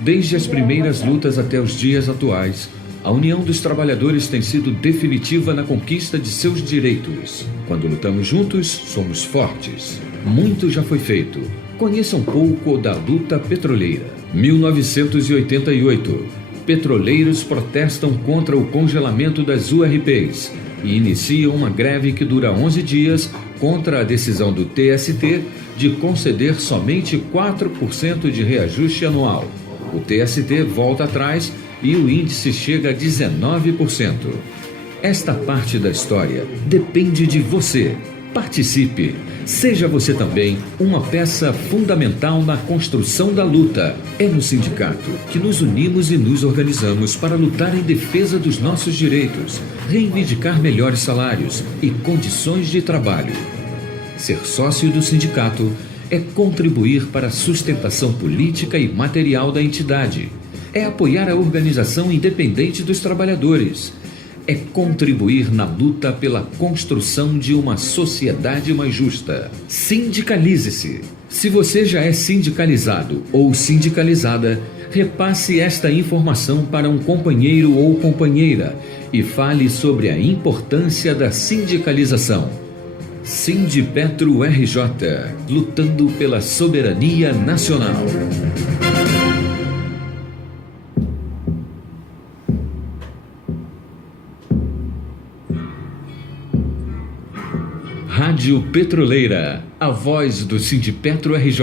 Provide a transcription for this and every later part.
Desde as primeiras lutas até os dias atuais, a união dos trabalhadores tem sido definitiva na conquista de seus direitos. Quando lutamos juntos, somos fortes. Muito já foi feito. Conheça um pouco da luta petroleira. 1988. Petroleiros protestam contra o congelamento das URPs e iniciam uma greve que dura 11 dias contra a decisão do TST de conceder somente 4% de reajuste anual. O TST volta atrás e o índice chega a 19%. Esta parte da história depende de você. Participe. Seja você também uma peça fundamental na construção da luta. É no sindicato que nos unimos e nos organizamos para lutar em defesa dos nossos direitos, reivindicar melhores salários e condições de trabalho. Ser sócio do sindicato é contribuir para a sustentação política e material da entidade. É apoiar a organização independente dos trabalhadores. É contribuir na luta pela construção de uma sociedade mais justa. Sindicalize-se. Se você já é sindicalizado ou sindicalizada, repasse esta informação para um companheiro ou companheira e fale sobre a importância da sindicalização. Sindipetro RJ, lutando pela soberania nacional. Rádio Petroleira, a voz do Sindipetro RJ,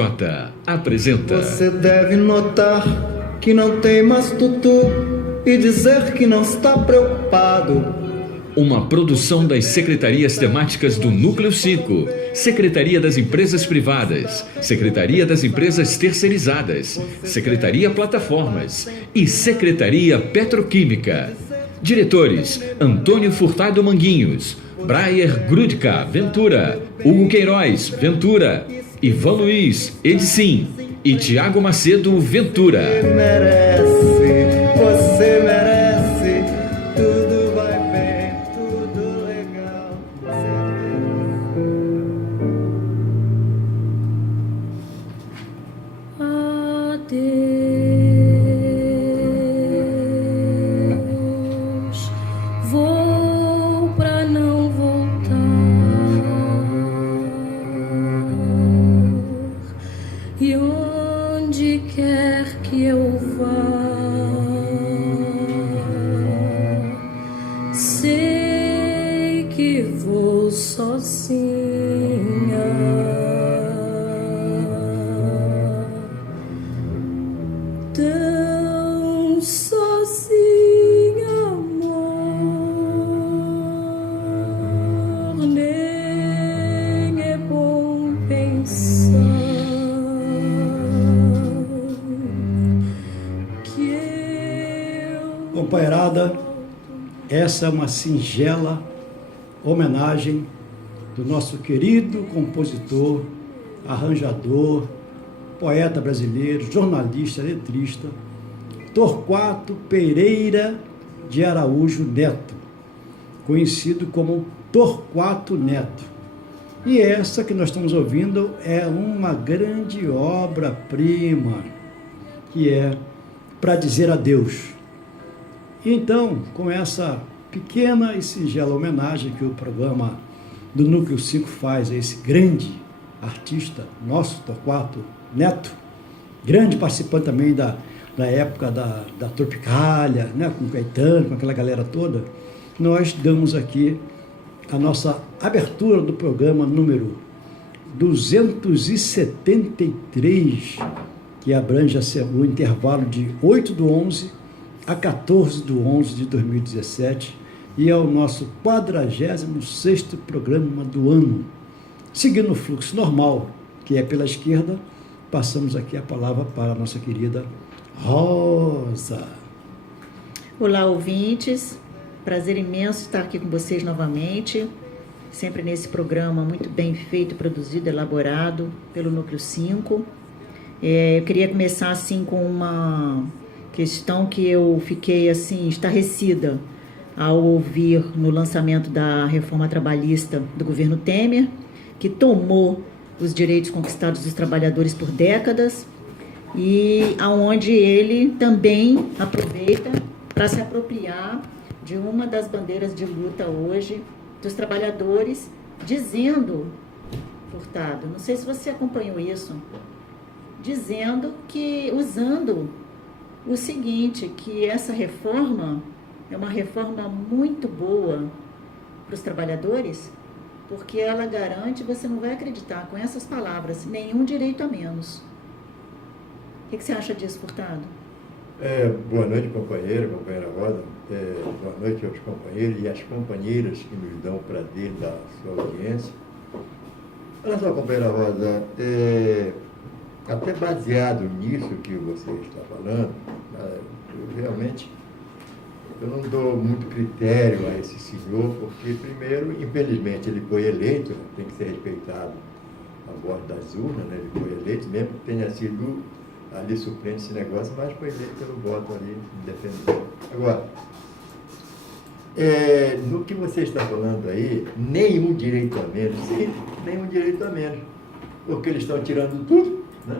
apresenta... Você deve notar que não tem mais tutu e dizer que não está preocupado. Uma produção das secretarias temáticas do Núcleo 5, Secretaria das Empresas Privadas, Secretaria das Empresas Terceirizadas, Secretaria Plataformas e Secretaria Petroquímica. Diretores: Antônio Furtado Manguinhos, Brayer Grudka, Ventura, Hugo Queiroz, Ventura, Ivan Luiz, Edicim e Tiago Macedo, Ventura. Você merece, tudo vai bem, tudo legal. Adeus, vou pra não voltar, e onde quer que eu vá, sei que vou sozinha, tão sozinha, amor, nem é bom pensar que eu... Companheirada, essa é uma singela homenagem do nosso querido compositor, arranjador, poeta brasileiro, jornalista, letrista, Torquato Pereira de Araújo Neto, conhecido como Torquato Neto. E essa que nós estamos ouvindo é uma grande obra-prima, que é Pra Dizer Adeus. E então, com essa pequena e singela homenagem que o programa do Núcleo 5 faz a esse grande artista, nosso Torquato Neto, grande participante também da época da Tropicália, né, com o Caetano, com aquela galera toda, nós damos aqui a nossa abertura do programa número 273, que abrange o intervalo de 8/11 a 14/11 de 2017, e é o nosso 46º programa do ano. Seguindo o fluxo normal, que é pela esquerda, passamos aqui a palavra para a nossa querida Rosa. Olá, ouvintes. Prazer imenso estar aqui com vocês novamente, sempre nesse programa muito bem feito, produzido, elaborado pelo Núcleo 5. Eu queria começar assim com uma questão que eu fiquei assim estarrecida ao ouvir no lançamento da reforma trabalhista do governo Temer, que tomou os direitos conquistados dos trabalhadores por décadas e aonde ele também aproveita para se apropriar de uma das bandeiras de luta hoje dos trabalhadores, dizendo, Furtado, não sei se você acompanhou isso, dizendo que, usando o seguinte, que essa reforma é uma reforma muito boa para os trabalhadores, porque ela garante, você não vai acreditar, com essas palavras, nenhum direito a menos. O que você acha disso, Furtado? Boa noite, companheira Rosa. Boa noite aos companheiros e às companheiras que nos dão o prazer da sua audiência. Olha só, companheira Rosa, até baseado nisso que você está falando, realmente eu não dou muito critério a esse senhor, porque, primeiro, infelizmente, ele foi eleito, né? Tem que ser respeitado a voz das urnas, né? Ele foi eleito, mesmo que tenha sido ali suplente esse negócio, mas foi eleito pelo voto ali, independente. Agora, no que você está falando aí, nenhum direito a menos, sim, nenhum direito a menos, porque eles estão tirando tudo, né?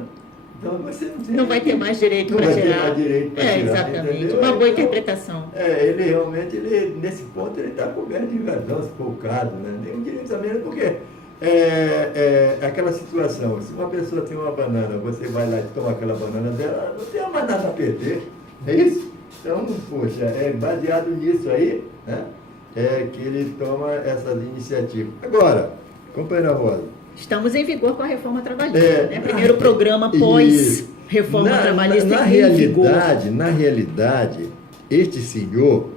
Então você não vai ter mais direito para tirar. Não vai ter mais direito para tirar, exatamente. Entendeu? Uma boa interpretação. Ele realmente, nesse ponto, ele está coberto de razão, se for o caso, né? Nenhum direito a menos, porque aquela situação, se uma pessoa tem uma banana, você vai lá e toma aquela banana dela, não tem mais nada a perder, é isso? Então, poxa, baseado nisso aí, né, que ele toma essas iniciativas. Agora, companheira Rosa, estamos em vigor com a reforma trabalhista, né? Primeiro programa pós-reforma trabalhista na realidade, este senhor,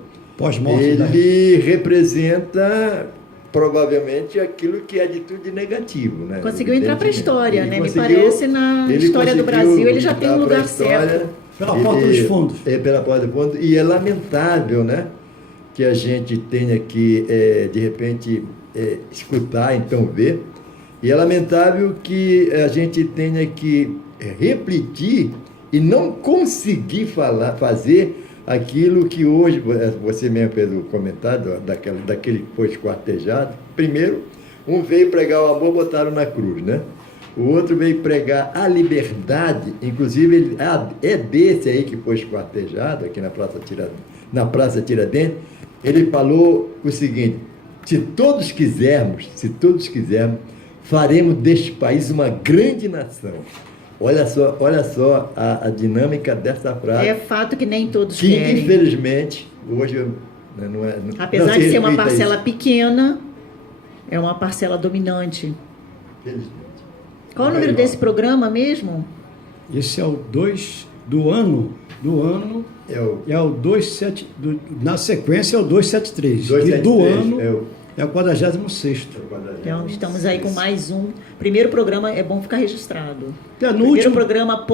ele representa provavelmente aquilo que é de tudo negativo, né? Conseguiu entrar para a história, né? Me parece, na história do Brasil, ele já tem um lugar certo. Pela porta dos fundos. Pela porta dos fundos. E é lamentável, né, que a gente tenha que, de repente, escutar, então ver. E é lamentável que a gente tenha que refletir e não conseguir fazer aquilo que hoje, você mesmo fez o comentário daquele que foi esquartejado. Primeiro, um veio pregar o amor, botaram na cruz, né? O outro veio pregar a liberdade, inclusive é desse aí que foi esquartejado, aqui na Praça Tiradentes. Ele falou o seguinte: se todos quisermos, faremos deste país uma grande nação. Olha só a dinâmica dessa frase. É fato que nem todos querem. Que, infelizmente, hoje não é... Apesar de ser uma parcela pequena, é uma parcela dominante. Infelizmente. Qual o número desse programa mesmo? Esse é o 2 do ano. É o 27... na sequência é o 273. E do ano é o 46º. Então, estamos aí com mais um. Primeiro programa, é bom ficar registrado. Primeiro programa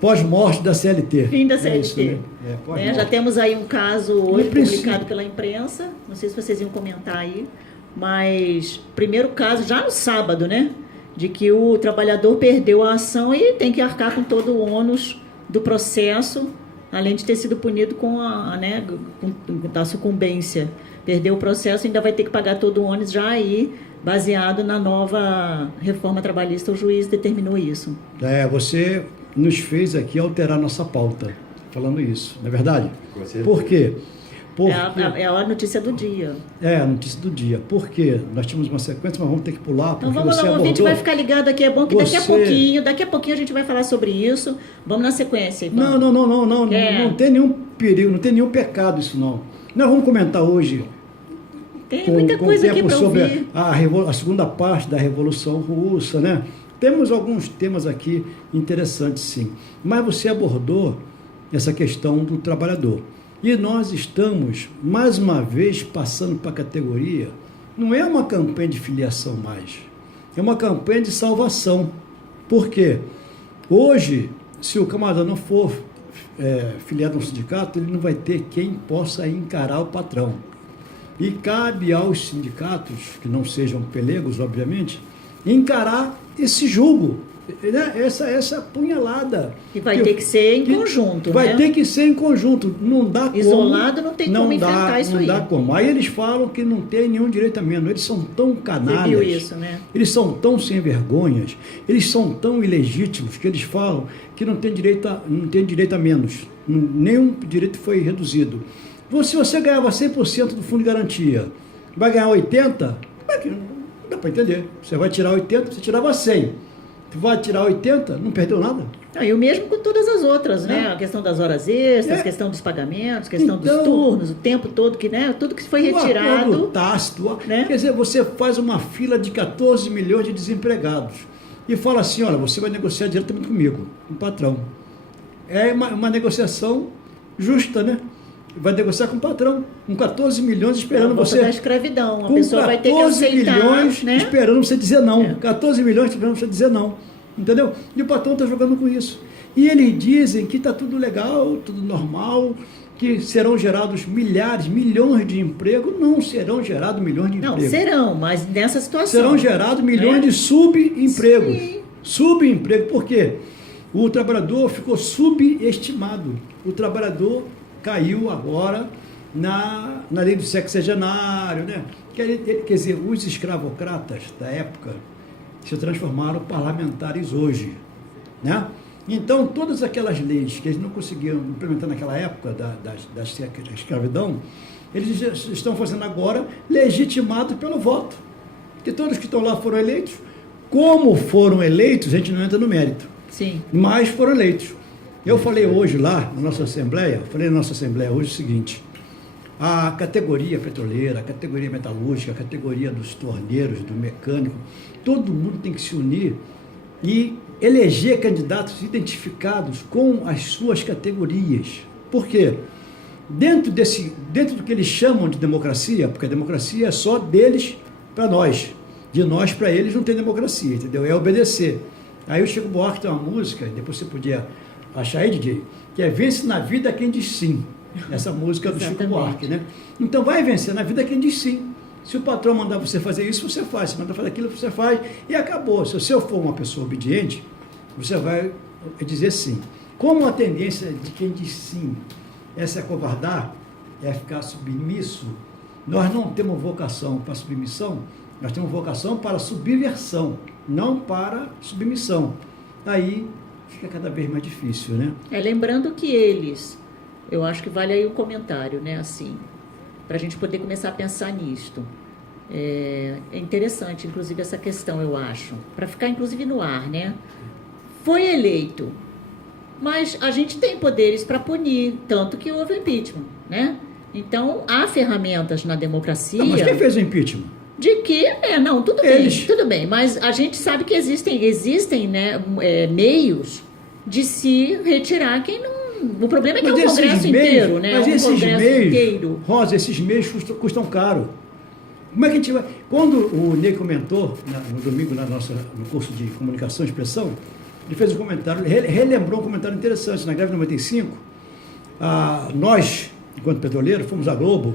pós-morte da CLT. Fim da CLT. Isso, né? Já temos aí um caso hoje publicado pela imprensa. Não sei se vocês iam comentar aí. Mas, primeiro caso, já no sábado, né? De que o trabalhador perdeu a ação e tem que arcar com todo o ônus do processo, além de ter sido punido com a sucumbência. Perdeu o processo, ainda vai ter que pagar todo o ônus já aí, baseado na nova reforma trabalhista. O juiz determinou isso. Você nos fez aqui alterar nossa pauta, falando isso, não é verdade? Por quê? É a notícia do dia. É a notícia do dia. Por quê? Nós tínhamos uma sequência, mas vamos ter que pular. Então vamos lá, o ouvinte vai ficar ligado aqui. É bom que daqui a pouquinho a gente vai falar sobre isso. Vamos na sequência. Não. Não tem nenhum perigo, não tem nenhum pecado isso não. Nós vamos comentar hoje. Tem muita coisa aqui para ouvir. A segunda parte da Revolução Russa, né? Temos alguns temas aqui interessantes, sim. Mas você abordou essa questão do trabalhador. E nós estamos, mais uma vez, passando para a categoria, não é uma campanha de filiação mais, é uma campanha de salvação. Por quê? Hoje, se o camarada não for filiado a um sindicato, ele não vai ter quem possa encarar o patrão. E cabe aos sindicatos, que não sejam pelegos, obviamente, encarar esse jugo né, essa punhalada. E vai ter que ser em conjunto, Vai né? ter que ser em conjunto. Não dá como. Isolado não tem como enfrentar isso aí. Não dá como. Aí eles falam que não tem nenhum direito a menos. Eles são tão canalhas. Você viu isso, né? Eles são tão sem vergonhas. Eles são tão ilegítimos que eles falam que não tem direito a menos. Nenhum direito foi reduzido. Se você ganhava 100% do fundo de garantia, vai ganhar 80%? Não dá para entender. Você vai tirar 80%, você tirava 100%. Você vai tirar 80%, não perdeu nada. E o mesmo com todas as outras, né? A questão das horas extras, a questão dos pagamentos, a questão dos turnos, o tempo todo, que, né? Tudo que foi retirado. O tácito, né? Quer dizer, você faz uma fila de 14 milhões de desempregados e fala assim, olha, você vai negociar diretamente comigo, com o patrão. É uma negociação justa, né? Vai negociar com o patrão, com 14 milhões esperando você. Da escravidão. A com pessoa vai ter que aceitar, 14 milhões, né? Esperando você dizer não. 14 milhões esperando você dizer não. Entendeu? E o patrão está jogando com isso. E eles dizem que está tudo legal, tudo normal, que serão gerados milhões de empregos. Não serão gerados milhões de empregos. Não, serão, mas nessa situação. Serão gerados milhões de subempregos. Sim. Subemprego. Por quer o trabalhador ficou subestimado. O trabalhador caiu agora na lei do sexagenário, né? Quer dizer, os escravocratas da época se transformaram em parlamentares hoje, né? Então, todas aquelas leis que eles não conseguiam implementar naquela época da escravidão, eles estão fazendo agora legitimados pelo voto. Porque todos que estão lá foram eleitos. Como foram eleitos, a gente não entra no mérito. Sim. Mas foram eleitos. Eu falei hoje lá na nossa Assembleia, hoje o seguinte: a categoria petroleira, a categoria metalúrgica, a categoria dos torneiros, do mecânico, todo mundo tem que se unir e eleger candidatos identificados com as suas categorias. Por quê? Dentro do que eles chamam de democracia, porque a democracia é só deles para nós, de nós para eles não tem democracia, entendeu? É obedecer. Aí o Chico Buarque tem uma música, depois você podia achar aí, DJ, que é Vence na Vida Quem Diz Sim. Essa música do Chico Buarque, né? Então vai vencer na vida quem diz sim. Se o patrão mandar você fazer isso, você faz. Se mandar fazer aquilo, você faz. E acabou. Se eu for uma pessoa obediente, você vai dizer sim. Como a tendência de quem diz sim é se acovardar, é ficar submisso, nós não temos vocação para submissão, nós temos vocação para subversão, não para submissão. Aí fica cada vez mais difícil, né? Lembrando que eles, eu acho que vale aí um comentário, né, assim, para a gente poder começar a pensar nisto. É interessante, inclusive, essa questão, eu acho, para ficar, inclusive, no ar, né? Foi eleito, mas a gente tem poderes para punir, tanto que houve o impeachment, né? Então, há ferramentas na democracia... Não, mas quem fez o impeachment? De que, tudo bem, mas a gente sabe que existem né, meios de se retirar quem não... O problema é que é o Congresso inteiro, né? Mas esses meios, Rosa, esses meios custam caro. Como é que a gente vai... Quando o Ney comentou, no domingo, no curso de comunicação e expressão, ele fez um comentário, relembrou um comentário interessante. Na greve de 95, nós, enquanto petroleiro, fomos à Globo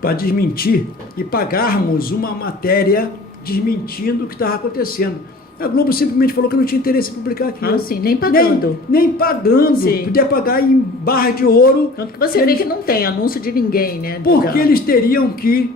para desmentir e pagarmos uma matéria desmentindo o que estava acontecendo. A Globo simplesmente falou que não tinha interesse em publicar aquilo. Sim, nem pagando. Nem pagando. Sim. Podia pagar em barra de ouro. Tanto que você vê que não tem anúncio de ninguém, né? Porque eles teriam que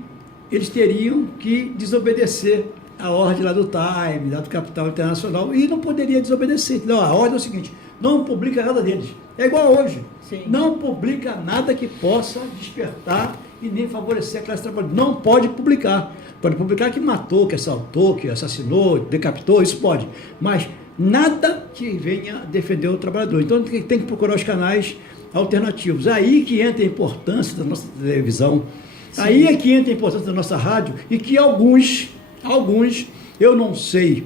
desobedecer a ordem lá do Time, lá do Capital Internacional, e não poderia desobedecer. Não, a ordem é o seguinte: não publica nada deles. É igual hoje. Sim. Não publica nada que possa despertar e nem favorecer a classe trabalhadora. Não pode publicar. Pode publicar que matou, que assaltou, que assassinou, decapitou, isso pode. Mas nada que venha defender o trabalhador. Então tem que procurar os canais alternativos. Aí que entra a importância da nossa televisão. Sim. Aí é que entra a importância da nossa rádio e que alguns, eu não sei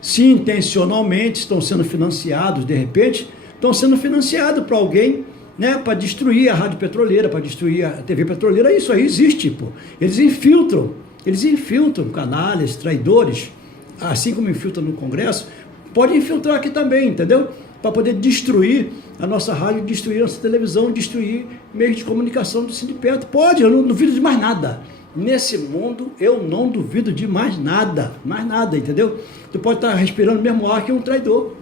se intencionalmente estão sendo financiados, de repente, estão sendo financiados para alguém, né, para destruir a rádio petroleira, para destruir a TV petroleira. Isso aí existe, pô. Eles infiltram canalhas, traidores, assim como infiltram no Congresso, pode infiltrar aqui também, entendeu? Para poder destruir a nossa rádio, destruir a nossa televisão, destruir meios de comunicação do sindicato. Pode, eu não duvido de mais nada. Nesse mundo, eu não duvido de mais nada, entendeu? tu pode estar respirando o mesmo ar que um traidor.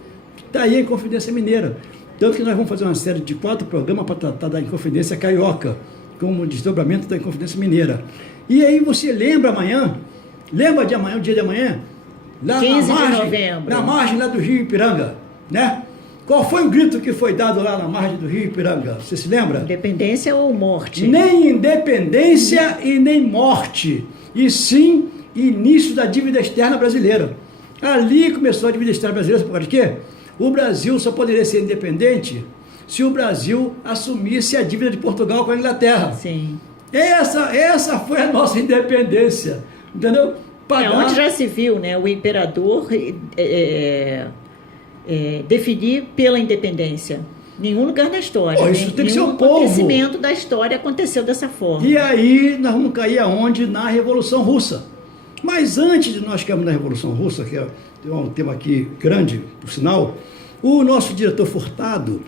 Está aí a Inconfidência Mineira. Tanto que nós vamos fazer uma série de 4 programas para tratar da Inconfidência Carioca, como desdobramento da Inconfidência Mineira. E aí você lembra de amanhã, o dia de amanhã? Lá 15 de novembro. Na margem lá do Rio Ipiranga, né? Qual foi o grito que foi dado lá na margem do Rio Ipiranga? Você se lembra? Independência ou morte? Nem independência e nem morte, e sim início da dívida externa brasileira. Ali começou a dívida externa brasileira, por causa de quê? O Brasil só poderia ser independente se o Brasil assumisse a dívida de Portugal com a Inglaterra. Sim. Essa foi a nossa independência, entendeu? Onde já se viu, né, o imperador definir pela independência. Nenhum lugar na história. Pô, isso tem que ser o povo. Nenhum acontecimento da história aconteceu dessa forma. E aí nós vamos cair aonde? Na Revolução Russa. Mas antes de nós cairmos na Revolução Russa, que é um tema aqui grande, por sinal, o nosso diretor Furtado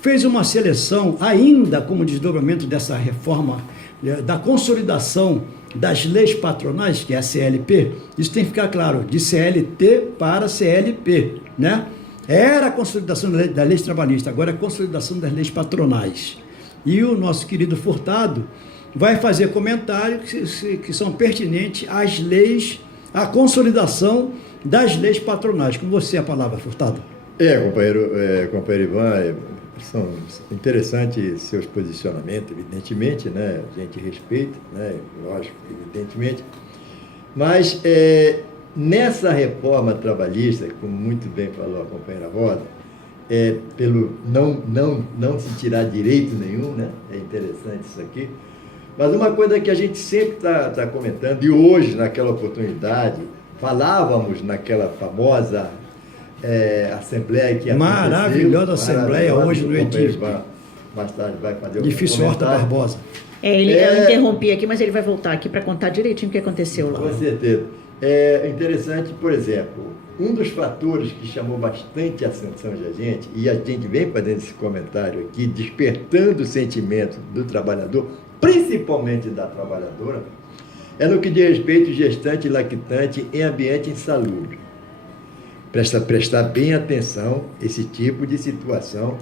fez uma seleção, ainda como desdobramento dessa reforma, da consolidação das leis patronais, que é a CLP. Isso tem que ficar claro, de CLT para CLP, né? Era a consolidação da lei trabalhista, agora é a consolidação das leis patronais. E o nosso querido Furtado vai fazer comentários que são pertinentes às leis, à consolidação das leis patronais. Com você a palavra, Furtado. Companheiro Ivan, são interessantes seus posicionamentos, evidentemente, né? A gente respeita, né? Lógico, evidentemente. Mas nessa reforma trabalhista, como muito bem falou a companheira Rosa, pelo não se tirar direito nenhum, né? É interessante isso aqui. Mas uma coisa que a gente sempre está comentando, e hoje, naquela oportunidade, falávamos naquela famosa assembleia que aconteceu. Maravilhosa assembleia hoje no Edif. Mais tarde vai fazer Difícil Horta Barbosa. Eu interrompi aqui, mas ele vai voltar aqui para contar direitinho o que aconteceu lá. Com certeza. É interessante, por exemplo, um dos fatores que chamou bastante a atenção da gente, e a gente vem fazendo esse comentário aqui, despertando o sentimento do trabalhador, principalmente da trabalhadora, é no que diz respeito gestante e lactante em ambiente insalubre. Prestar bem atenção a esse tipo de situação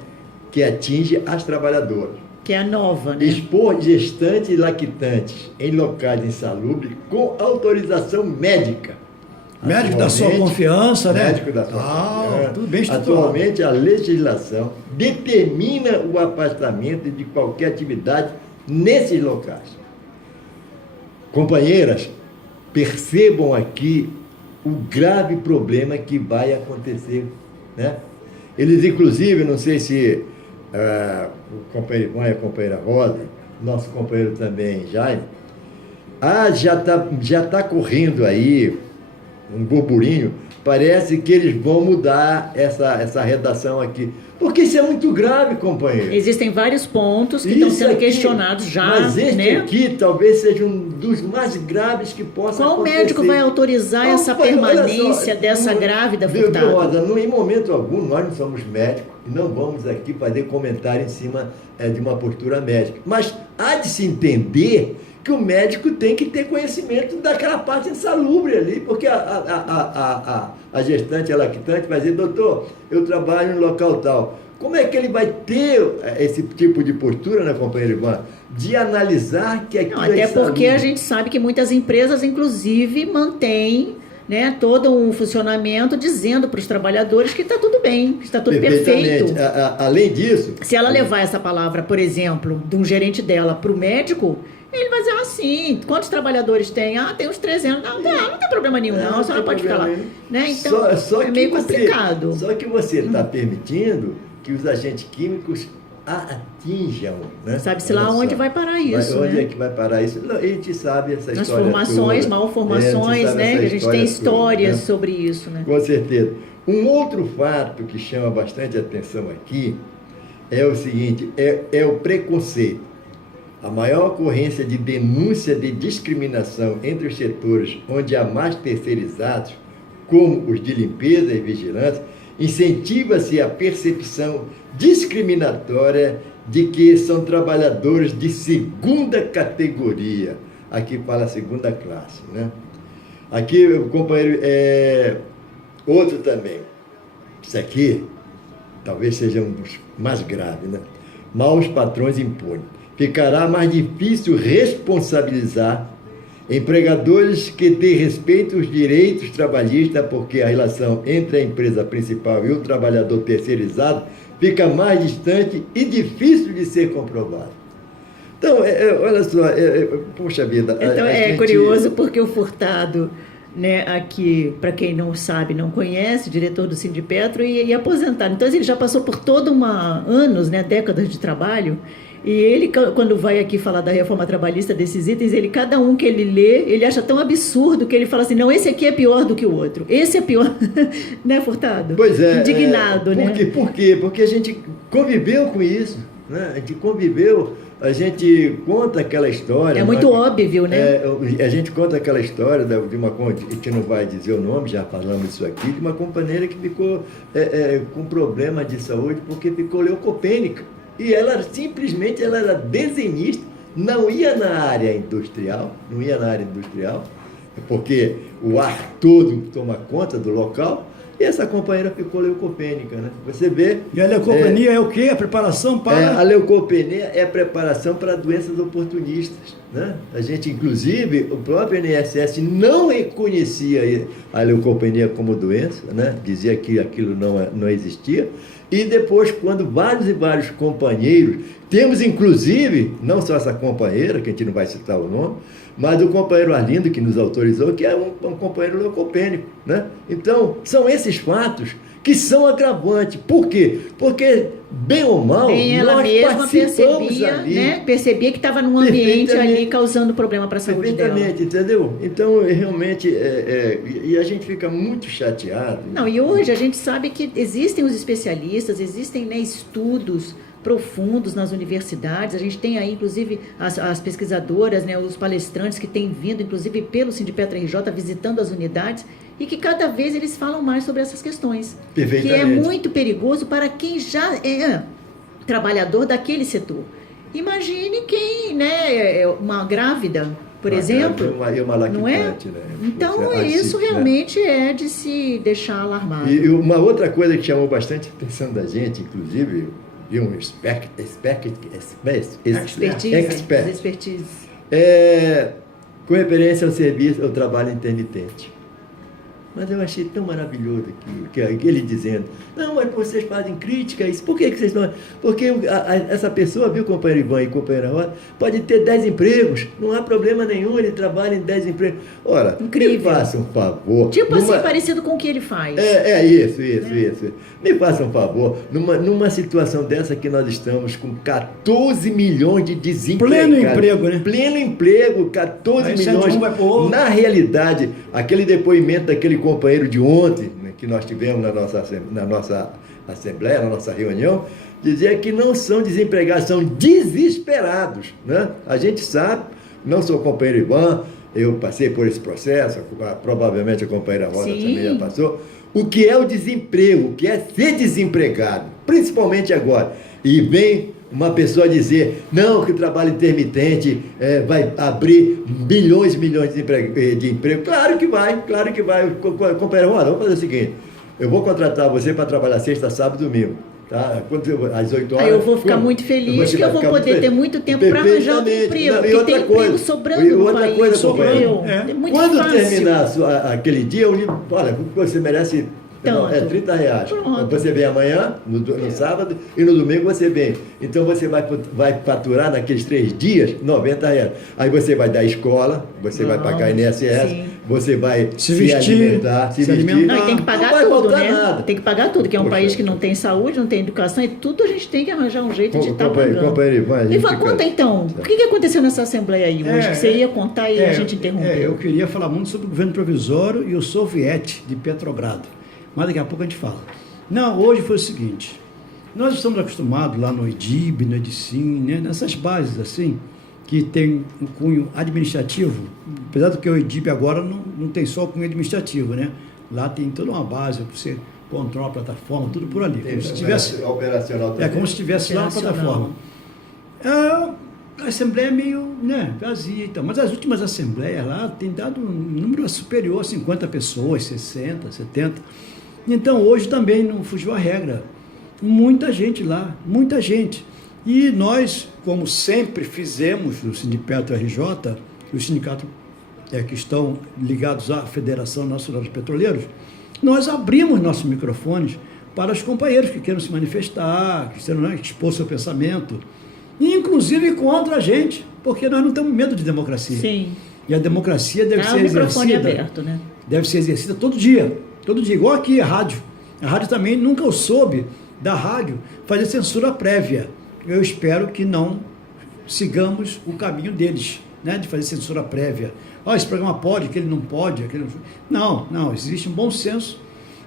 que atinge as trabalhadoras. Que é a nova, né? Expor gestantes e lactantes em locais insalubres com autorização médica. Médico da sua confiança, né? Médico da sua confiança. Tudo bem estruturado. Atualmente, a legislação determina o afastamento de qualquer atividade nesses locais. Companheiras, percebam aqui o grave problema que vai acontecer, né? Eles, inclusive, não sei se o companheiro Ivan e a companheira Rosa, nosso companheiro também, Jaime, já tá correndo aí um burburinho, parece que eles vão mudar essa redação aqui. Porque isso é muito grave, companheiro. Existem vários pontos que estão sendo questionados já. Mas este né? aqui talvez seja um dos mais graves que possa acontecer. Qual médico vai autorizar essa permanência dessa grávida, Furtado? Rosa, em momento algum, nós não somos médicos e não vamos aqui fazer comentário em cima de uma postura médica. Mas há de se entender que o médico tem que ter conhecimento daquela parte insalubre ali, porque a gestante, a lactante vai dizer, doutor, eu trabalho no local tal. Como é que ele vai ter esse tipo de postura, né, companheiro Ivan, de analisar que aquilo até porque a gente sabe que muitas empresas, inclusive, mantêm, né, todo um funcionamento dizendo para os trabalhadores que está tudo bem, que está tudo perfeito. Além disso... Se ela levar essa palavra, por exemplo, de um gerente dela para o médico, ele vai dizer assim, quantos trabalhadores tem? Tem uns 300. Não tem problema nenhum, não, a senhora pode ficar lá. Né? Então, só é meio complicado. Só que você está permitindo que os agentes químicos atinjam, né? Sabe-se lá onde vai parar isso, onde né? é que vai parar isso? Não, a gente sabe essa Nas história formações, toda. malformações, né? Que a gente tem histórias né? sobre isso, né? Com certeza. Um outro fato que chama bastante atenção aqui é o seguinte, é o preconceito. A maior ocorrência de denúncia de discriminação entre os setores onde há mais terceirizados, como os de limpeza e vigilância, incentiva-se a percepção discriminatória de que são trabalhadores de segunda categoria. Aqui fala segunda classe, né? Aqui, companheiro, Outro também. Isso aqui talvez seja um dos mais graves, né? Maus patrões impunem. Ficará mais difícil responsabilizar empregadores que desrespeitam os direitos trabalhistas, porque a relação entre a empresa principal e o trabalhador terceirizado fica mais distante e difícil de ser comprovado. Então, olha só, puxa vida. Então, a gente... curioso porque o Furtado, né, aqui, para quem não sabe, não conhece, diretor do Sindipetro e aposentado. Então, ele já passou por anos, né, décadas de trabalho. E ele, quando vai aqui falar da reforma trabalhista, desses itens, cada um que ele lê, ele acha tão absurdo que ele fala assim, não, esse aqui é pior do que o outro. Esse é pior, né, Furtado? Pois é. Indignado, né? Por quê? Porque a gente conviveu com isso, né? A gente conviveu, a gente conta aquela história... É muito óbvio, né? A gente conta aquela história de uma... A gente não vai dizer o nome, já falamos isso aqui, de uma companheira que ficou com problema de saúde porque ficou leucopênica. E ela simplesmente era desenhista, não ia na área industrial, porque o ar todo toma conta do local, e essa companheira ficou leucopênica, né? Você vê... E a leucopenia é o quê? A preparação para... A leucopenia é a preparação para doenças oportunistas, né? A gente, inclusive, o próprio INSS não reconhecia a leucopenia como doença, né? Dizia que aquilo não existia. E depois, quando vários e vários companheiros, temos inclusive, não só essa companheira, que a gente não vai citar o nome, mas o companheiro Arlindo, que nos autorizou, que é um companheiro leucopênico, né? Então, são esses fatos que são agravantes. Por quê? Porque, bem ou mal, ela nós mesma participamos ali. Né? Percebia que estava num ambiente ali causando problema para a saúde dela. Entendeu? Então, realmente, e a gente fica muito chateado. Não, e hoje a gente sabe que existem os especialistas, existem, né, estudos profundos nas universidades, a gente tem aí, inclusive, as pesquisadoras, né, os palestrantes que têm vindo, inclusive, pelo Sindipetro RJ, visitando as unidades, e que cada vez eles falam mais sobre essas questões. Que é muito perigoso para quem já é trabalhador daquele setor. Imagine quem, né, é uma grávida, por exemplo, uma lactante, não é? Né? Então, isso realmente é de se deixar alarmado. E uma outra coisa que chamou bastante a atenção da gente, inclusive, de um expert. Com referência ao serviço, ao trabalho intermitente. Mas eu achei tão maravilhoso que ele dizendo, não, mas vocês fazem crítica a isso. Por que vocês não... Porque essa pessoa, viu, companheiro Ivan e companheira Rosa, pode ter 10 empregos, não há problema nenhum, ele trabalha em 10 empregos. Ora, incrível. Me faça um favor. Tipo assim, parecido com o que ele faz. Isso. Me faça um favor, numa situação dessa que nós estamos com 14 milhões de desempregados. Pleno emprego, né? Pleno emprego, 14 milhões. Na realidade, aquele depoimento daquele companheiro de ontem, né, que nós tivemos na nossa assembleia, na nossa reunião, dizia que não são desempregados, são desesperados, né? A gente sabe, não sou companheiro Ivan, eu passei por esse processo, provavelmente a companheira Rosa também já passou, o que é o desemprego, o que é ser desempregado, principalmente agora. E vem uma pessoa dizer, não, que o trabalho intermitente vai abrir milhões e milhões de emprego. Claro que vai. Companheiro, vamos fazer o seguinte, eu vou contratar você para trabalhar sexta, sábado e domingo. Tá? Às 8 horas. Aí eu vou ficar muito feliz, que eu vou poder ter muito tempo para arranjar outro emprego, porque tem emprego sobrando no país. Quando terminar aquele dia, eu digo, olha, você merece... Não, é R$30. Pronto. Você vem amanhã, no sábado, e no domingo você vem. Então você vai faturar naqueles 3 dias R$90. Aí você vai dar escola, você vai pagar INSS, você vai se alimentar, se vestir. Não, e tem que pagar tudo, né? Nada. Tem que pagar tudo, que é um país que não tem saúde, não tem educação, e tudo a gente tem que arranjar um jeito de estar pagando. Ivan, conta então, o que aconteceu nessa Assembleia aí hoje? Que você ia contar e a gente interrompeu. Eu queria falar muito sobre o governo provisório e o Soviet de Petrogrado. Mas daqui a pouco a gente fala. Não, hoje foi o seguinte, nós estamos acostumados lá no EDIB, no EDICIM, né, nessas bases assim, que tem um cunho administrativo, apesar do que o EDIB agora não tem só o cunho administrativo, né? Lá tem toda uma base, você controla a plataforma, tudo por ali. Como se tivesse, operacional também. como se estivesse lá na plataforma. A Assembleia é meio, né, vazia e tal, mas as últimas assembleias lá têm dado um número superior a 50 pessoas, 60, 70. Então, hoje também não fugiu a regra. Muita gente lá, muita gente. E nós, como sempre fizemos no Sindipetro RJ, os sindicatos que estão ligados à Federação Nacional dos Petroleiros, nós abrimos nossos microfones para os companheiros que queiram se manifestar, que queiram expor seu pensamento, inclusive contra a gente, porque nós não temos medo de democracia. Sim. E a democracia deve ser microfone exercida, aberto, né? deve ser exercida todo dia, igual aqui a rádio. A rádio também nunca soube da rádio fazer censura prévia. Eu espero que não sigamos o caminho deles, né, de fazer censura prévia. Esse programa pode, aquele não pode, aquele não. Não, existe um bom senso.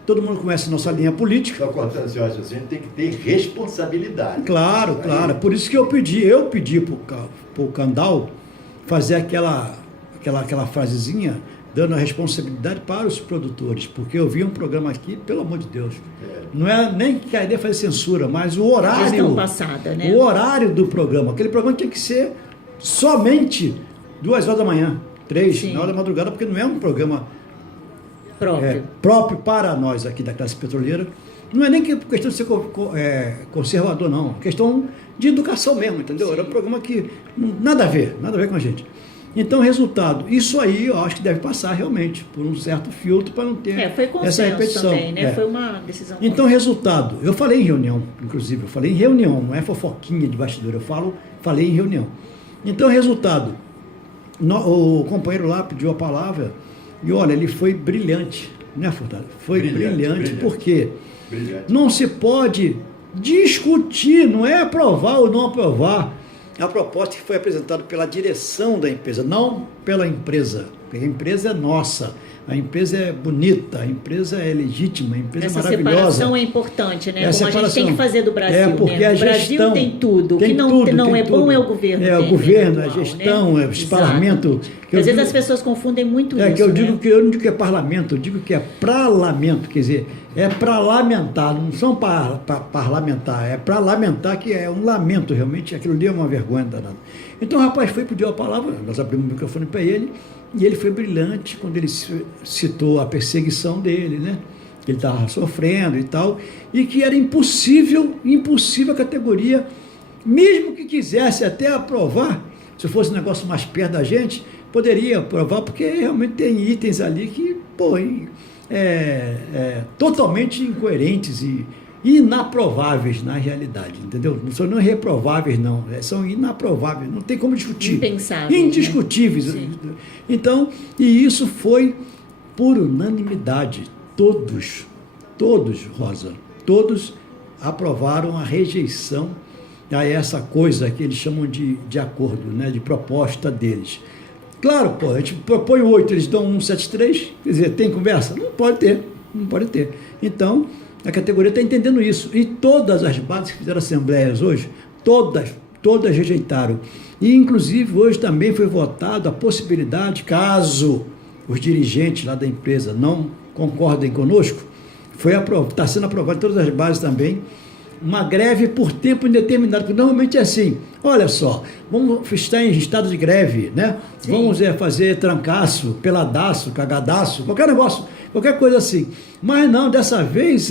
Todo mundo conhece a nossa linha política. Só cortando, senhor, a gente tem que ter responsabilidade. Claro. Por isso que eu pedi para o Candal fazer aquela frasezinha, dando a responsabilidade para os produtores, porque eu vi um programa aqui, pelo amor de Deus, não é nem que querer fazer censura, mas o horário, gestão passada, né? O horário do programa, aquele programa tinha que ser somente 2 horas da manhã, 3, Sim. na hora da madrugada, porque não é um programa próprio para nós aqui da classe petroleira. Não é nem questão de ser conservador, não, questão de educação mesmo, entendeu? Sim. Era um programa que nada a ver com a gente. Então, resultado, isso aí eu acho que deve passar realmente por um certo filtro para não ter essa repetição. Também, né? Foi uma decisão. Então, resultado, eu falei em reunião, inclusive, não é fofoquinha de bastidor, falei em reunião. Então, resultado, o companheiro lá pediu a palavra e olha, ele foi brilhante, né, Furtado? Foi brilhante. Porque não se pode discutir, não é aprovar ou não aprovar a proposta que foi apresentada pela direção da empresa, não pela empresa, porque a empresa é nossa, a empresa é bonita, a empresa é legítima, a empresa é maravilhosa. Essa separação é importante, né? Como a gente tem que fazer do Brasil, porque né? A o Brasil tem tudo, o que não é bom é o governo. É o governo, a gestão, né? O parlamento. Às vezes as pessoas confundem muito isso. Eu não digo que é parlamento, eu digo que é parlamento, quer dizer, é para lamentar, não são para parlamentar, é para lamentar, que é um lamento realmente, aquilo ali é uma vergonha danada. Então o rapaz pediu a palavra, nós abrimos o microfone para ele, e ele foi brilhante quando ele citou a perseguição dele, né? Que ele estava sofrendo e tal, e que era impossível a categoria, mesmo que quisesse até aprovar, se fosse um negócio mais perto da gente, poderia aprovar, porque realmente tem itens ali que, totalmente incoerentes e inaprováveis na realidade, entendeu? Não são nem reprováveis, não, são inaprováveis, não tem como discutir. Impensáveis. Indiscutíveis. Né? Então, e isso foi por unanimidade. Todos, Rosa, todos aprovaram a rejeição a essa coisa que eles chamam de acordo, né, de proposta deles. Claro, a gente propõe 8, eles dão 173, quer dizer, tem conversa? Não pode ter. Então, a categoria está entendendo isso. E todas as bases que fizeram assembleias hoje, todas rejeitaram. E, inclusive, hoje também foi votado a possibilidade, caso os dirigentes lá da empresa não concordem conosco, está sendo aprovado em todas as bases também, uma greve por tempo indeterminado, porque normalmente é assim, olha só, vamos estar em estado de greve, né? Sim. Vamos fazer trancaço, peladaço, cagadaço, qualquer negócio, qualquer coisa assim. Mas não, dessa vez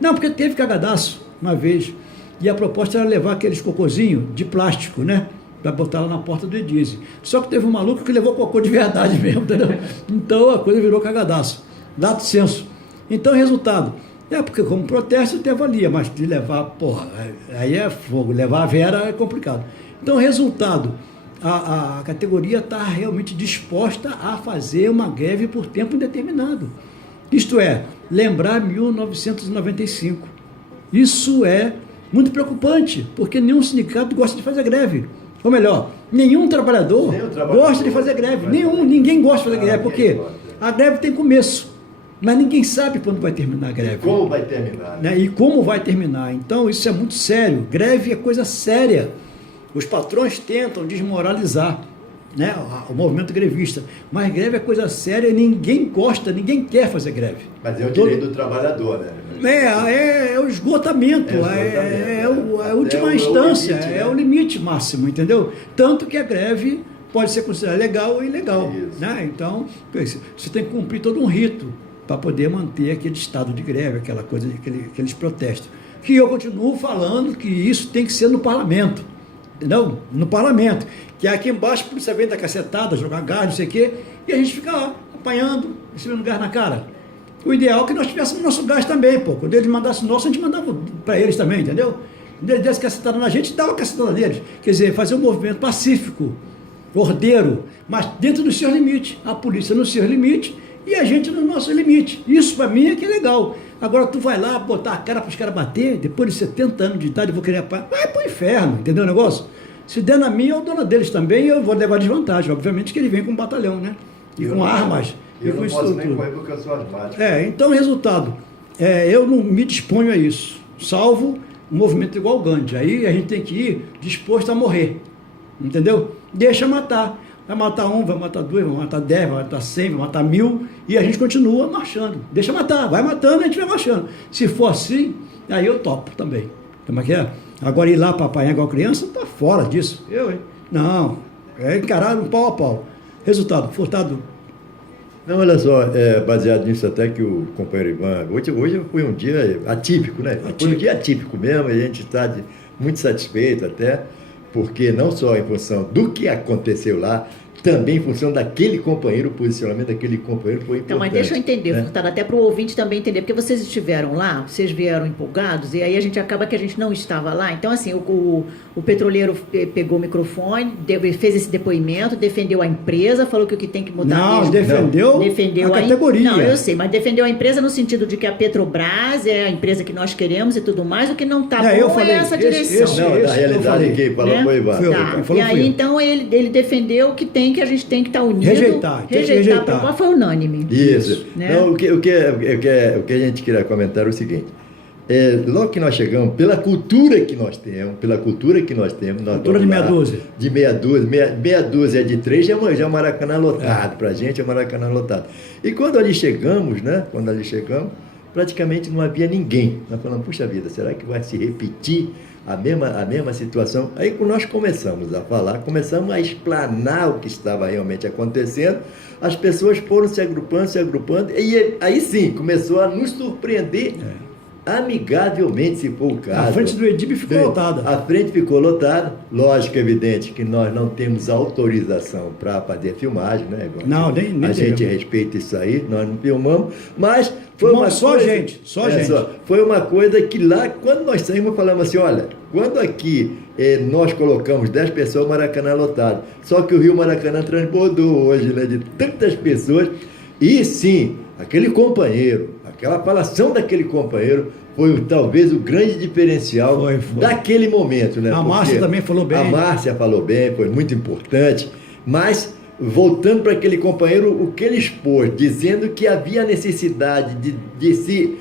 não, porque teve cagadaço uma vez, e a proposta era levar aqueles cocôzinhos de plástico, né? Para botar lá na porta do Edise. Só que teve um maluco que levou cocô de verdade mesmo, entendeu? Então a coisa virou cagadaço, lato senso. Então, resultado, porque como protesto até valia, mas de levar, aí é fogo, levar a vera é complicado. Então, resultado, a categoria está realmente disposta a fazer uma greve por tempo indeterminado. Isto é, lembrar 1995. Isso é muito preocupante, porque nenhum sindicato gosta de fazer greve. Ou melhor, nenhum trabalhador gosta de fazer greve. Ninguém gosta de fazer greve, porque a greve tem começo. Mas ninguém sabe quando vai terminar a greve. E como vai terminar. Né? E como vai terminar. Então, isso é muito sério. Greve é coisa séria. Os patrões tentam desmoralizar, né, o movimento grevista. Mas greve é coisa séria e ninguém gosta, ninguém quer fazer greve. Mas é o direito do trabalhador, né? É o esgotamento, é a última instância, é o limite máximo, entendeu? Tanto que a greve pode ser considerada legal ou ilegal. Né? Então, você tem que cumprir todo um rito para poder manter aquele estado de greve, aquela coisa, aqueles protestos. Que eu continuo falando que isso tem que ser no parlamento, entendeu? No parlamento. Que aqui embaixo a polícia vem da cacetada, jogar gás, não sei o quê, e a gente fica lá, apanhando, recebendo gás na cara. O ideal é que nós tivéssemos nosso gás também, pô. Quando eles mandassem o nosso, a gente mandava para eles também, entendeu? Quando eles dessem cacetada na gente, dava cacetada neles. Quer dizer, fazer um movimento pacífico, ordeiro, mas dentro dos seus limites. A polícia nos seus limites e a gente no nosso limite. Isso para mim é que é legal. Agora tu vai lá botar a cara para os caras bater, depois de 70 anos de idade eu vou querer apanhar. Vai pro inferno, entendeu o negócio? Se der na minha, eu dou na deles também, eu vou levar desvantagem. Obviamente que ele vem com um batalhão, né? E com armas. Eu não posso nem correr porque eu sou asmático. Então, resultado, eu não me disponho a isso, salvo um movimento igual o Gandhi. Aí a gente tem que ir disposto a morrer, entendeu? Deixa matar. Vai matar um, vai matar dois, vai matar 10, vai matar 100, vai matar 1000, e a gente continua marchando. Deixa matar, vai matando e a gente vai marchando. Se for assim, aí eu topo também. Como é que é? Agora ir lá para apanhar igual criança, tá fora disso. Hein? Não, é encarar um pau a pau. Resultado, Furtado. Não, olha só, baseado nisso até que o companheiro Ivan, hoje foi um dia atípico, né? Foi um dia atípico mesmo, e a gente está muito satisfeito até, porque não só em função do que aconteceu lá, também em função daquele companheiro, o posicionamento daquele companheiro foi importante. Então, mas deixa eu entender, né? Furtado, até para o ouvinte também entender, porque vocês estiveram lá, vocês vieram empolgados, e aí a gente acaba que a gente não estava lá. Então, assim, o petroleiro pegou o microfone, fez esse depoimento, defendeu a empresa, falou que o que tem que mudar não, mesmo. Defendeu a categoria. Não, eu sei, mas defendeu a empresa no sentido de que a Petrobras é a empresa que nós queremos e tudo mais, o que não está bom é essa direção. Não, na realidade, quem falou foi o Ivan. E aí, então, ele defendeu que a gente tem que estar unido. Rejeitar. A proposta foi unânime. Isso. Né? Não, o que a gente queria comentar é o seguinte. Logo que nós chegamos, pela cultura que nós temos, cultura de meia dúzia. De meia dúzia de 3 já é um Maracanã lotado. Pra gente é um Maracanã lotado. E quando ali chegamos, praticamente não havia ninguém. Nós falamos, puxa vida, será que vai se repetir a mesma situação? Aí quando nós começamos a falar, começamos a explanar o que estava realmente acontecendo, as pessoas foram se agrupando, e aí sim, começou a nos surpreender amigavelmente, se for o caso. A frente do Edib ficou lotada. A frente ficou lotada, lógico, evidente que nós não temos autorização para fazer filmagem, né? Não, nem a gente respeita isso aí, nós não filmamos, mas foi uma só coisa, gente. Foi uma coisa que lá, quando nós saímos, falamos assim, olha, quando aqui nós colocamos 10 pessoas, o Maracanã lotado, só que o Rio Maracanã transbordou hoje, né, de tantas pessoas, e sim, aquele companheiro, aquela falação daquele companheiro foi talvez o grande diferencial daquele momento, né? A Márcia também falou bem. A Márcia falou bem, foi muito importante, mas voltando para aquele companheiro, o que ele expôs, dizendo que havia necessidade de se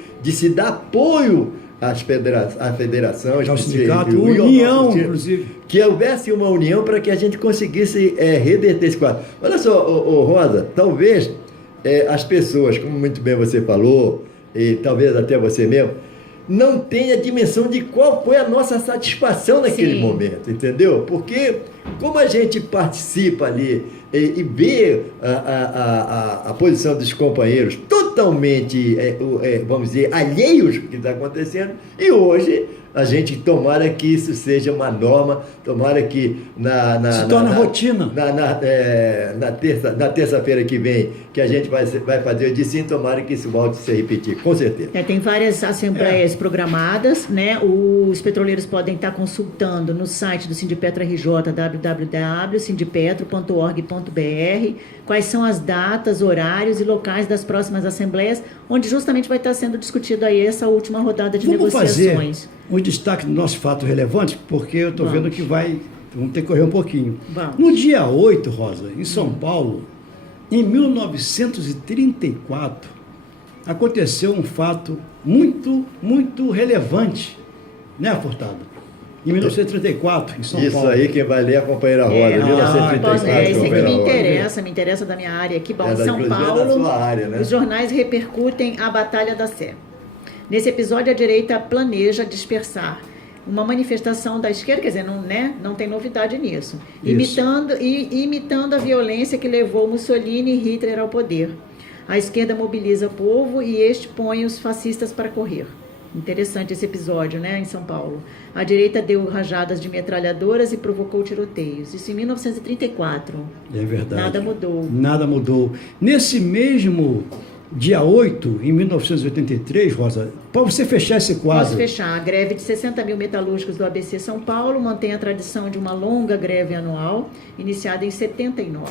dar apoio às federações, ao sindicato, união, inclusive. Que houvesse uma união para que a gente conseguisse reverter esse quadro. Olha só, Rosa, talvez as pessoas, como muito bem você falou, e talvez até você mesmo, não tenha dimensão de qual foi a nossa satisfação naquele momento, entendeu? Porque como a gente participa ali e vê a posição dos companheiros totalmente, vamos dizer, alheios ao que está acontecendo, e hoje a gente, tomara que isso seja uma norma, tomara que se torne rotina. Na terça-feira que vem, que a gente vai fazer, eu disse sim, tomara que isso volte a se repetir, com certeza. Tem várias assembleias programadas, né? Os petroleiros podem estar consultando no site do Sindipetro RJ, www.sindipetro.org.br, quais são as datas, horários e locais das próximas assembleias, onde justamente vai estar sendo discutida aí essa última rodada de negociações. Fazer o destaque do nosso fato relevante, porque eu estou vendo que vamos ter que correr um pouquinho. No dia 8, Rosa, em São Paulo, em 1934, aconteceu um fato muito, muito relevante, né, Furtado? Em 1934, em São Paulo. Isso aí, quem vai ler é a companheira Rosa, 1934. Isso aqui me interessa da minha área aqui. Bom, São Paulo, da sua área, né? Os jornais repercutem a Batalha da Sé. Nesse episódio, a direita planeja dispersar uma manifestação da esquerda, quer dizer, não tem novidade nisso, imitando a violência que levou Mussolini e Hitler ao poder. A esquerda mobiliza o povo e este põe os fascistas para correr. Interessante esse episódio, né, em São Paulo. A direita deu rajadas de metralhadoras e provocou tiroteios. Isso em 1934. É verdade. Nada mudou. Nada mudou. Nesse mesmo dia 8, em 1983, Rosa, para você fechar esse quadro... Posso fechar. A greve de 60 mil metalúrgicos do ABC São Paulo mantém a tradição de uma longa greve anual, iniciada em 79.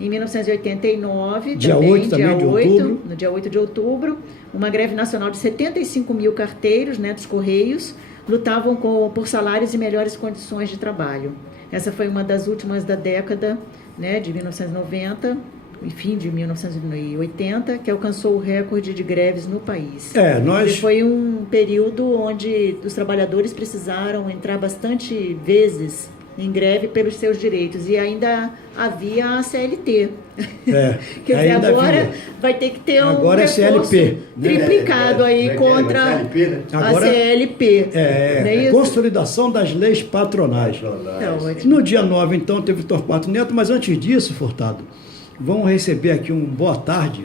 Em 1989, dia 8 de outubro. No dia 8 de outubro, uma greve nacional de 75 mil carteiros, né, dos Correios, lutavam por salários e melhores condições de trabalho. Essa foi uma das últimas da década, né, de 1990, e fim de 1980, que alcançou o recorde de greves no país. E foi um período onde os trabalhadores precisaram entrar bastante vezes em greve pelos seus direitos, e ainda havia a CLT. Quer dizer, agora vai ter que ter um reforço CLP, triplicado aí contra CLP, né? Agora, a CLP. Consolidação das leis patronais. No dia 9, então, teve Torquato Neto, mas antes disso, Furtado, vamos receber aqui um boa tarde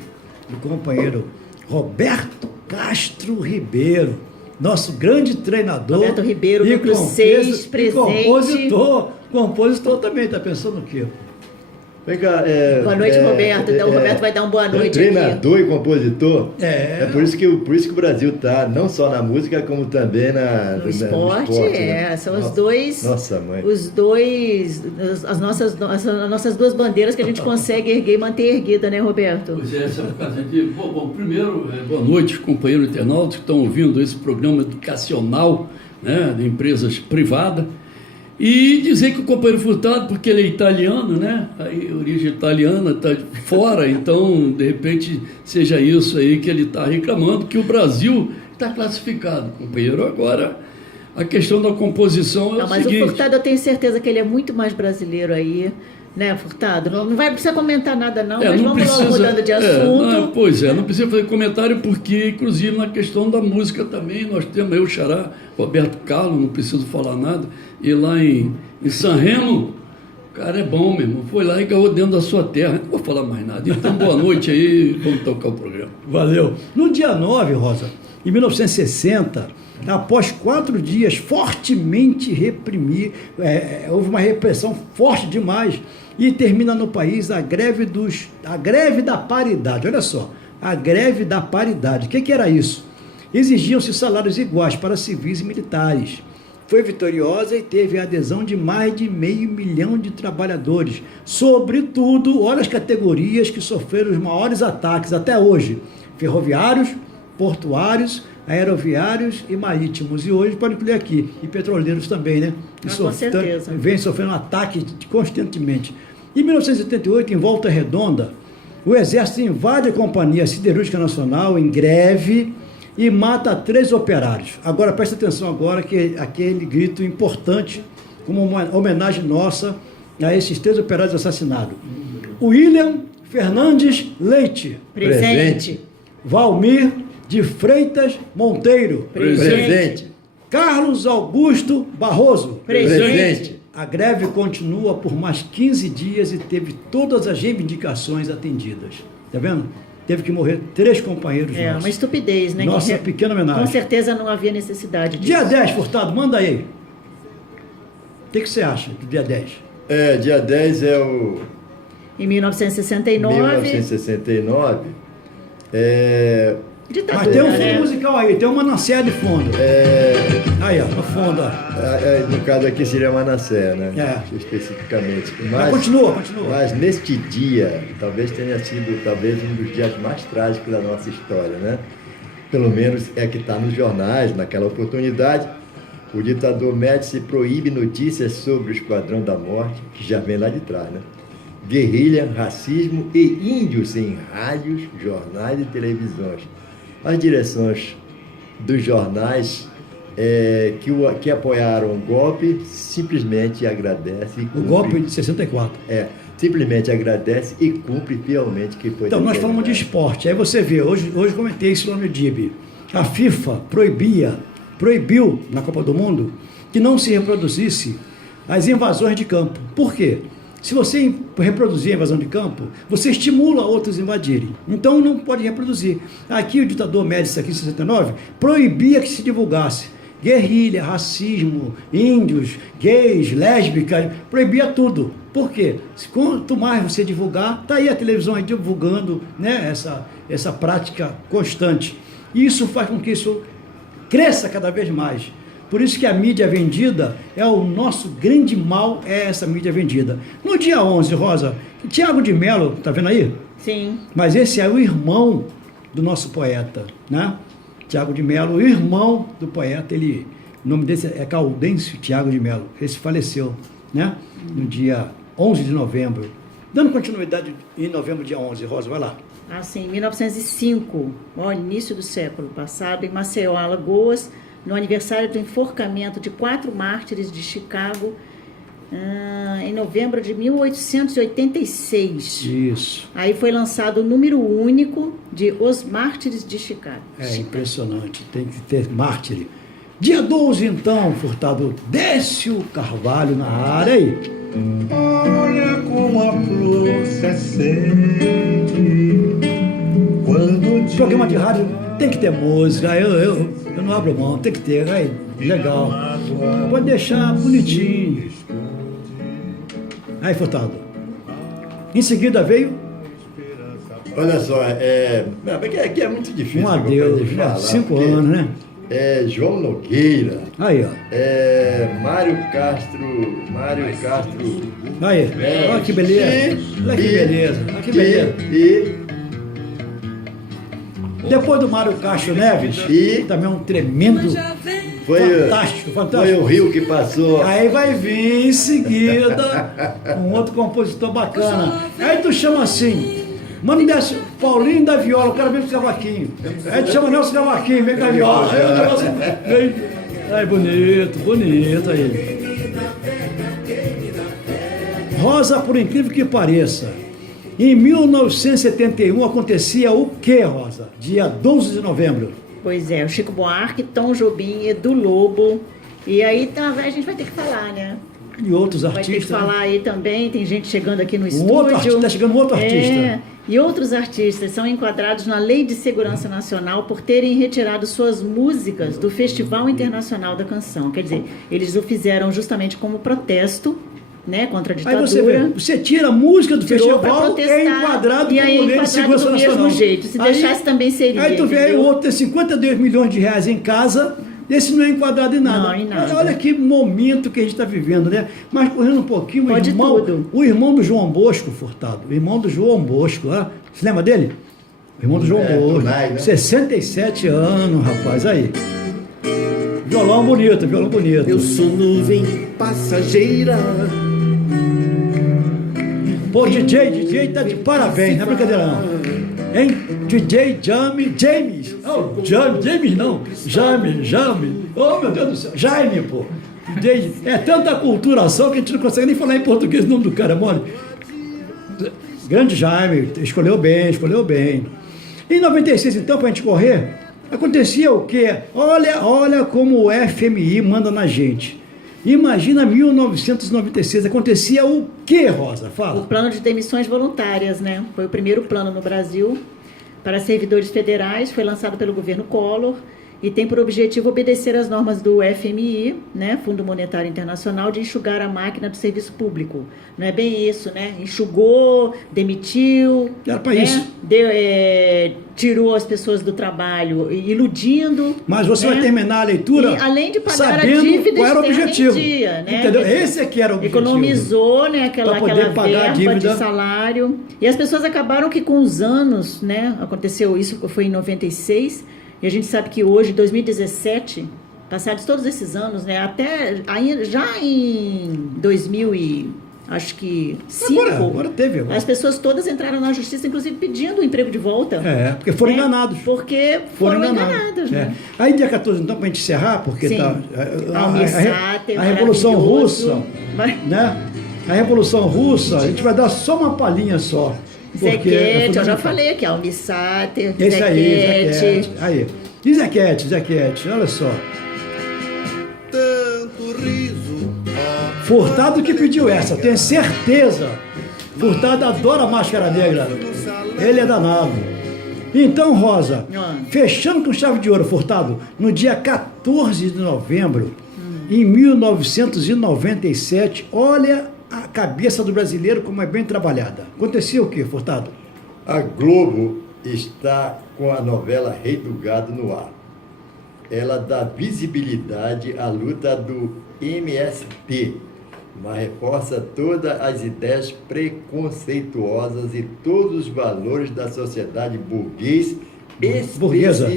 do companheiro Roberto Castro Ribeiro, nosso grande treinador. Roberto Ribeiro, número 6, presente. Compositor também, tá pensando o quê? Vem cá, boa noite, Roberto. Então, o Roberto vai dar uma boa noite treinador aqui. E compositor. É por isso que o Brasil está não só na música, como também no esporte. Né? São os dois. Nossa, mãe. Os dois. As nossas duas bandeiras que a gente consegue erguer e manter erguida, né, Roberto? Pois é, essa é por causa de. Bom, primeiro, boa noite, companheiros internautas que estão ouvindo esse programa educacional, né, de empresas privadas. E dizer que o companheiro Furtado, porque ele é italiano, né? Aí, origem italiana, está fora, então, de repente, seja isso aí que ele está reclamando, que o Brasil está classificado, companheiro. Agora, a questão da composição é o seguinte... Mas o Furtado, eu tenho certeza que ele é muito mais brasileiro aí, né, Furtado? Não vai precisar comentar nada não, mas não vamos logo mudando de assunto. Não precisa fazer comentário, porque, inclusive, na questão da música também, nós temos aí o xará, Roberto Carlos, não preciso falar nada, e lá em San Remo, o cara é bom mesmo, foi lá e ganhou dentro da sua terra, não vou falar mais nada. Então, boa noite aí, vamos tocar o programa. Valeu. No dia 9, Rosa, em 1960, após 4 dias fortemente houve uma repressão forte demais, e termina no país a greve da paridade. Olha só, a greve da paridade. O que era isso? Exigiam-se salários iguais para civis e militares. Foi vitoriosa e teve a adesão de mais de 500 mil de trabalhadores. Sobretudo, olha as categorias que sofreram os maiores ataques até hoje: ferroviários, portuários, aeroviários e marítimos. E hoje pode incluir aqui, e petroleiros também, né? Com certeza. Vem sofrendo ataques constantemente. Em 1978, em Volta Redonda, o Exército invade a Companhia Siderúrgica Nacional em greve e mata 3 operários. Agora, presta atenção agora, que aquele grito importante, como uma homenagem nossa a esses 3 operários assassinados. William Fernandes Leite. Presente. Valmir de Freitas Monteiro. Presente. Carlos Augusto Barroso. Presente. A greve continua por mais 15 dias e teve todas as reivindicações atendidas. Tá vendo? Teve que morrer 3 companheiros nossos. Uma estupidez, né? Nossa pequena homenagem. Com certeza não havia necessidade disso. Dia 10, Furtado, manda aí. O que você acha do dia 10? Dia 10 é o... Em 1969. 1969. Ditadura, mas tem um fundo né? musical aí, tem uma Manassé de fundo. Aí, ó, no fundo. No caso aqui seria Manassé, né? Especificamente. Mas continua. Mas neste dia, talvez tenha sido um dos dias mais trágicos da nossa história, né? Pelo menos é que está nos jornais, naquela oportunidade. O ditador Médici proíbe notícias sobre o Esquadrão da Morte, que já vem lá de trás, né? Guerrilha, racismo e índios em rádios, jornais e televisões. As direções dos jornais que apoiaram o golpe simplesmente agradecem. O golpe de 64. Simplesmente agradece e cumpre fielmente o que foi. Então, nós falamos de esporte. Aí você vê, hoje comentei isso lá no DIB. A FIFA proibiu na Copa do Mundo que não se reproduzisse as invasões de campo. Por quê? Se você reproduzir a invasão de campo, você estimula outros a invadirem. Então não pode reproduzir. Aqui o ditador Médici, aqui em 69, proibia que se divulgasse guerrilha, racismo, índios, gays, lésbicas, proibia tudo. Por quê? Quanto mais você divulgar, está aí a televisão aí divulgando, né, essa prática constante. E isso faz com que isso cresça cada vez mais. Por isso que a mídia vendida é o nosso grande mal, é essa mídia vendida. No dia 11, Rosa, Tiago de Mello, tá vendo aí? Sim. Mas esse é o irmão do nosso poeta, né? Tiago de Mello, o irmão do poeta, o nome dele é Gaudêncio Tiago de Mello. Esse faleceu, né? No dia 11 de novembro. Dando continuidade em novembro, dia 11, Rosa, vai lá. Assim, 1905, ó, início do século passado, em Maceió, Alagoas, no aniversário do enforcamento de 4 mártires de Chicago, em novembro de 1886. Isso. Aí foi lançado o número único de Os Mártires de Chicago. É impressionante, tem que ter mártir. Dia 12, então, Furtado, Décio Carvalho na área aí. Olha como a flor se acende quando te... Programa de rádio tem que ter música, eu não abro mão, tem que ter, aí, legal. Pode deixar bonitinho. Aí, Furtado. Em seguida veio... Olha só, aqui é muito difícil. Um adeus, de falar, 5 anos, né? João Nogueira. Aí, ó. Mário Castro. Aí, olha que beleza. Olha que beleza. Olha que beleza. Depois do Mário Castro Neves, também um tremendo, fantástico. Foi o Rio que passou. Aí vai vir em seguida um outro compositor bacana. Aí tu chama assim, mano, desce Paulinho da Viola, o cara vem com o cavaquinho. Aí tu chama Nelson Cavaquinho, vem com a viola. Aí o Nelson vem. Aí bonito aí. Rosa, por incrível que pareça, em 1971 acontecia o quê, Rosa? Dia 12 de novembro. Pois é, o Chico Buarque, Tom Jobim, Edu Lobo. E aí a gente vai ter que falar, né? E outros Vai ter artistas. que falar aí também, tem gente chegando aqui no estúdio. Outro artista, tá chegando outro artista. E outros artistas são enquadrados na Lei de Segurança Nacional por terem retirado suas músicas do Festival Internacional da Canção. Quer dizer, eles o fizeram justamente como protesto, né, contra a ditadura. Aí você tira a música do Tirou pra festival, protestar, é enquadrado e aí como Lei de enquadrado Segurança do Nacional. mesmo jeito. Se deixasse também seria. Aí tu vê aí o outro tem 52 milhões de reais em casa, esse não é enquadrado em nada. Não, em nada. Olha que momento que a gente está vivendo, né? Mas correndo um pouquinho, Pode tudo. o irmão do João Bosco, Furtado, o irmão do João Bosco, você lembra dele? O irmão do João Bosco, Tunai, né? 67 anos, rapaz, aí. Violão bonito. Eu sou nuvem passageira. Pô, DJ tá de parabéns, não é brincadeira não. Hein? DJ James. Oh, James não. Jaime. Oh, meu Deus do céu. Jaime, pô. DJ, é tanta aculturação que a gente não consegue nem falar em português o nome do cara, é mole. Grande Jaime, escolheu bem. Em 96, então, pra gente correr, acontecia o quê? Olha como o FMI manda na gente. Imagina 1996, acontecia o quê, Rosa? Fala. O plano de demissões voluntárias, né? Foi o primeiro plano no Brasil para servidores federais, foi lançado pelo governo Collor e tem por objetivo obedecer às normas do FMI, né, Fundo Monetário Internacional, de enxugar a máquina do serviço público. Não é bem isso, né? Enxugou, demitiu, Era para né? isso. Tirou as pessoas do trabalho, iludindo. Mas você né? vai terminar a leitura E, além de pagar sabendo a dívida qual era o externa objetivo. em dia, né? Entendeu? Quer dizer, Esse é que era o objetivo. Economizou, né, Pra poder aquela pagar a verba dívida. de salário. E as pessoas acabaram que com os anos, né, aconteceu isso, foi em 96, e a gente sabe que hoje, 2017, passados todos esses anos, né, até já em 2000 e acho que 5, Agora teve. Agora. as pessoas todas entraram na justiça, inclusive pedindo o emprego de volta. Porque foram né? Enganados. Porque foram enganados, né? Aí dia 14, então, para a gente encerrar, porque Sim. tá Almir Sater, a Revolução maravilhoso. Russa, Vai. né? A Revolução Russa, a gente vai dar só uma palhinha só. Porque é Zequete, eu já fundamental. falei aqui, Almir Sater, Esse aí, Zequete. Aí. E Zequete, olha só. Tanto riso, Furtado que pediu essa, tenho certeza. Furtado adora máscara negra. Ele é danado. Então, Rosa, fechando com chave de ouro, Furtado, no dia 14 de novembro, em 1997, olha a cabeça do brasileiro como é bem trabalhada. Aconteceu o quê, Furtado? A Globo está com a novela Rei do Gado no ar. Ela dá visibilidade à luta do MST, mas reforça todas as ideias preconceituosas e todos os valores da sociedade burguesa,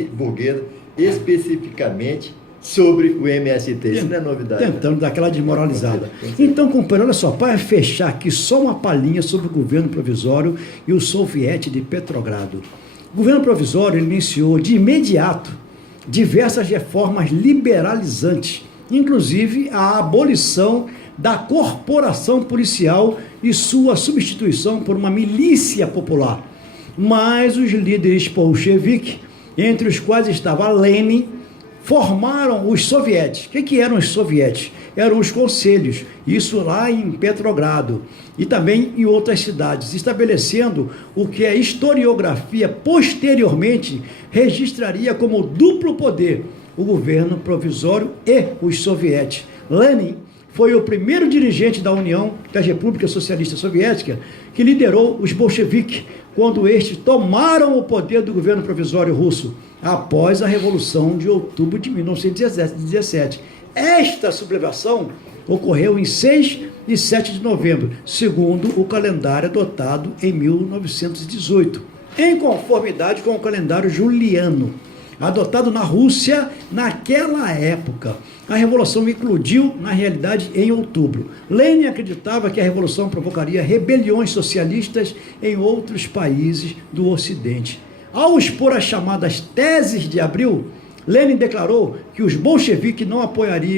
especificamente sobre o MST. Isso não é novidade. Tentando dar aquela desmoralizada. Então, companheiro, olha só, para fechar aqui só uma palhinha sobre o governo provisório e o soviete de Petrogrado. O governo provisório iniciou de imediato diversas reformas liberalizantes, inclusive a abolição da corporação policial e sua substituição por uma milícia popular. Mas os líderes bolcheviques, entre os quais estava Lenin, formaram os sovietes. O que eram os sovietes? Eram os conselhos, isso lá em Petrogrado e também em outras cidades, estabelecendo o que a historiografia posteriormente registraria como duplo poder, o governo provisório e os sovietes. Lenin foi o primeiro dirigente da União das Repúblicas Socialistas Soviéticas que liderou os bolcheviques quando estes tomaram o poder do governo provisório russo após a Revolução de Outubro de 1917. Esta sublevação ocorreu em 6 e 7 de novembro, segundo o calendário adotado em 1918, em conformidade com o calendário juliano, adotado na Rússia naquela época. A Revolução eclodiu, na realidade, em outubro. Lenin acreditava que a Revolução provocaria rebeliões socialistas em outros países do Ocidente. Ao expor as chamadas teses de abril, Lenin declarou que os bolcheviques não apoiariam